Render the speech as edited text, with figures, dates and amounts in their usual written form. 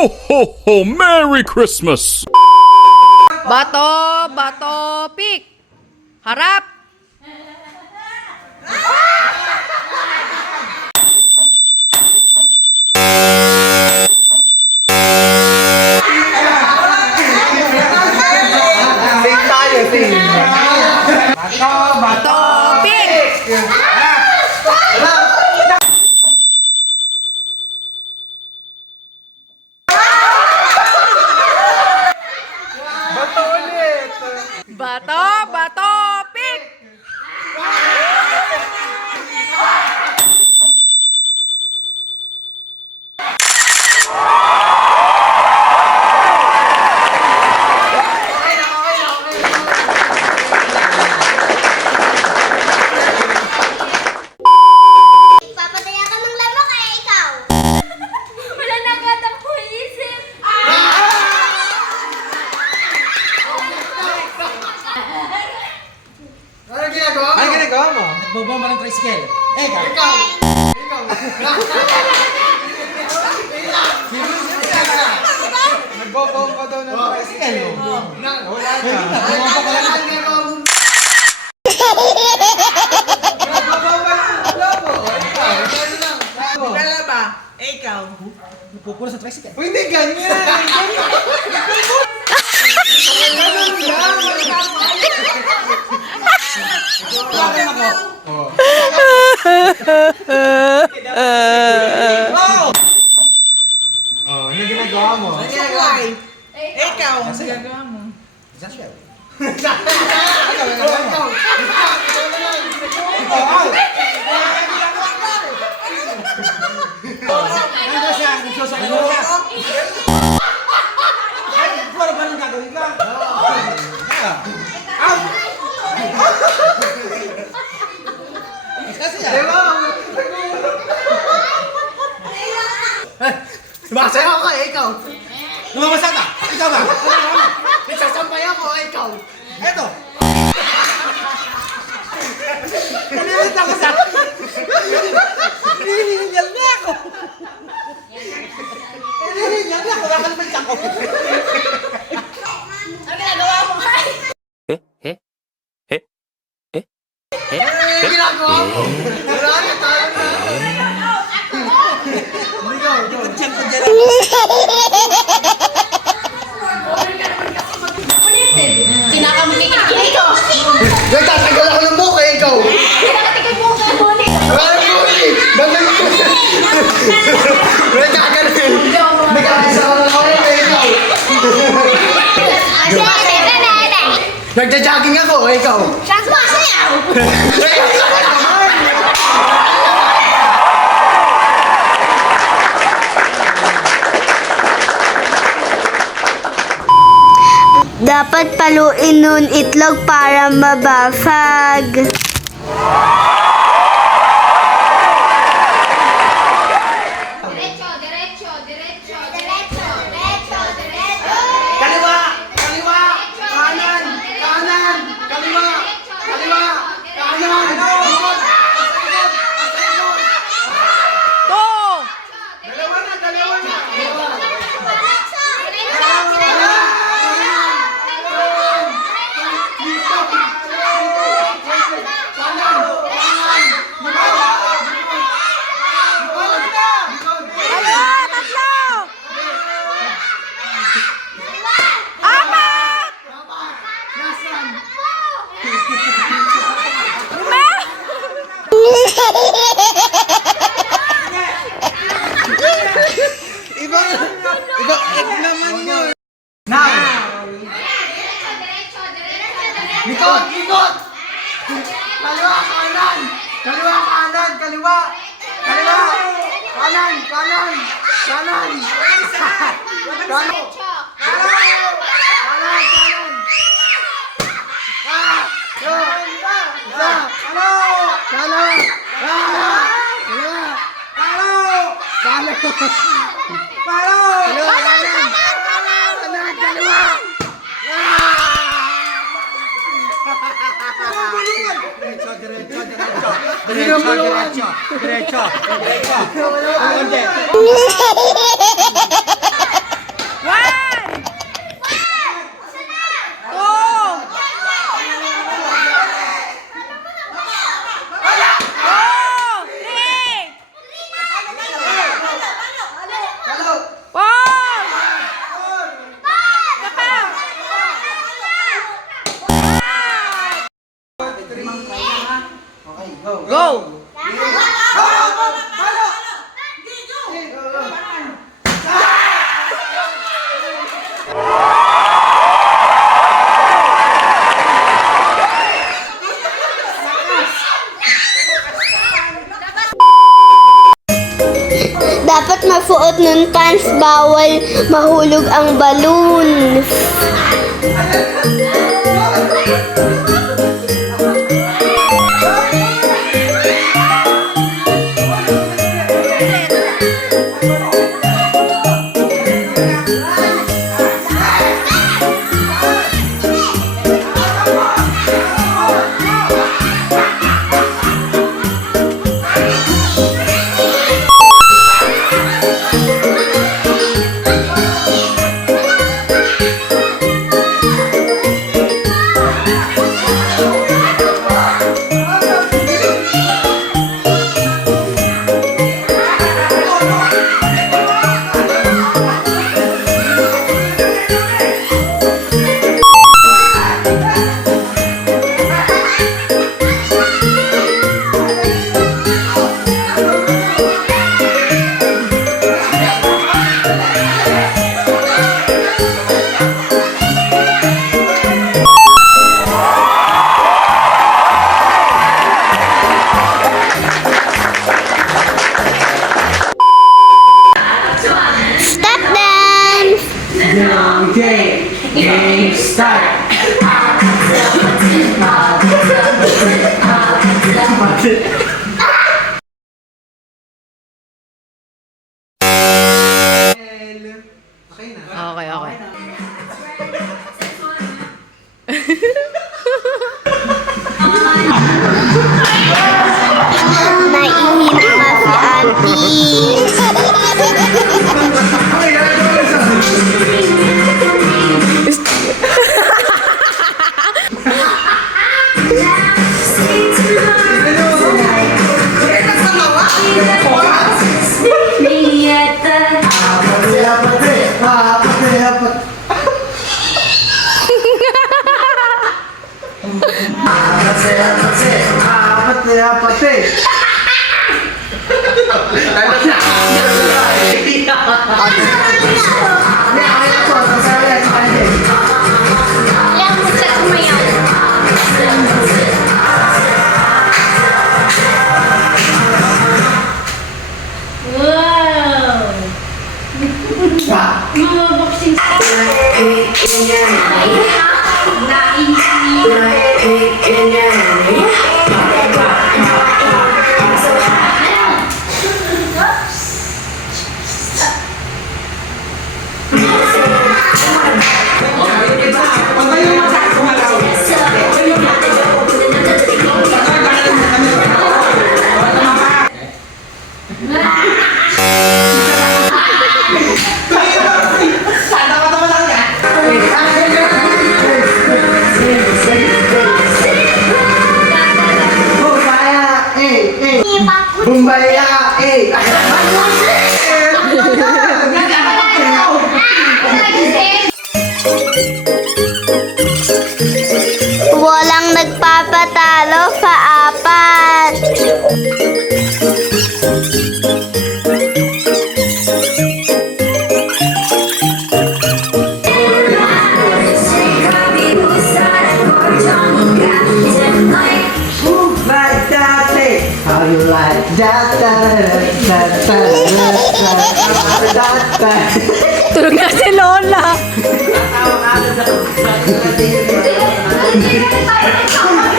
Ho, ho, ho! Merry Christmas! Bato, bato, pick. Harap. Sing tayo, sing. Bato, pick. Bato ulit. Bato, bato, pick. Papadaya ka ng laro kaya ikaw. Wala na agad ang puisip. Ano ginagawa mo? Ano ginagawa mo? Nagbobomba ng tricycle. Ikaw. Nagbobomba daw ng tricycle. Wala na. Bumomba ka lang. Nagbobomba ng lobo. Dala ba? Ikaw. Napupuro sa tricycle. Uy, hindi ganyan. Bakit ako? Oh, ano ginagawa mo? Why? Ikaw. Ang ginagawa mo. Joshua. Ano siya? Nagsusok na siya. Ay, puro ba nang gagawin ka? Kasi Di ba? Sumasayaw ka, ikaw. lumabasa ka. Ikaw ba? Nagsasampay ako, ikaw. Eto. Nalilita ko sa... Nililinyal na ako. Nililinyal na ako. Nakalabas ako. Ano ginagawa mo, Hay? Ano ginagawa mo? Wala na, tayo na. Diyan ko dyan. Kinakamigigil ko. Nagtatagal ako ng buka, ikaw. Kinakatigay mo ka mo. Wala na po eh. Ganun ko. Nagkakagal. Nagkakisa ko ng buka, ikaw. Nagja-jogging ako, ikaw. Chance mo, sayaw. Dapat paluin nun itlog para mabasag. Diretso, diretso, diretso, diretso, diretso, diretso. Kaliwa! Kaliwa! Kanan! Kanan! Kaliwa! Kaliwa! Kanan! To. Dalawa na! Dalawa na! Dalawa, tatlo. Apat. Lima. Ibang egg naman yun! Now! Likod! Likod! Kaliwa! Kanan! Kaliwa! Kanan! Kaliwa! Kaliwa! Kanan! Kanan! Kanan! Kanan! Kanan! Kanan! Ah! Yo! Isa! Kalo! Kalo! Ah! Kaliwa! Kalo! Kalo! Kalo! Kaliwa! Kanan! Kanan! Kaliwa! Diretso, diretso, diretso. Diretso, diretso. Diretso, diretso. Konti. Go! Dapat masuot nun pants, bawal mahulog ang balloon. Stop dance! Okay, game start. Okay, okay. Naiinip na si Auntie. Bumbaya, eh! Walang nagpapatalo sa apat. Like that, eh! How you like that? Tulog na si Lola. That.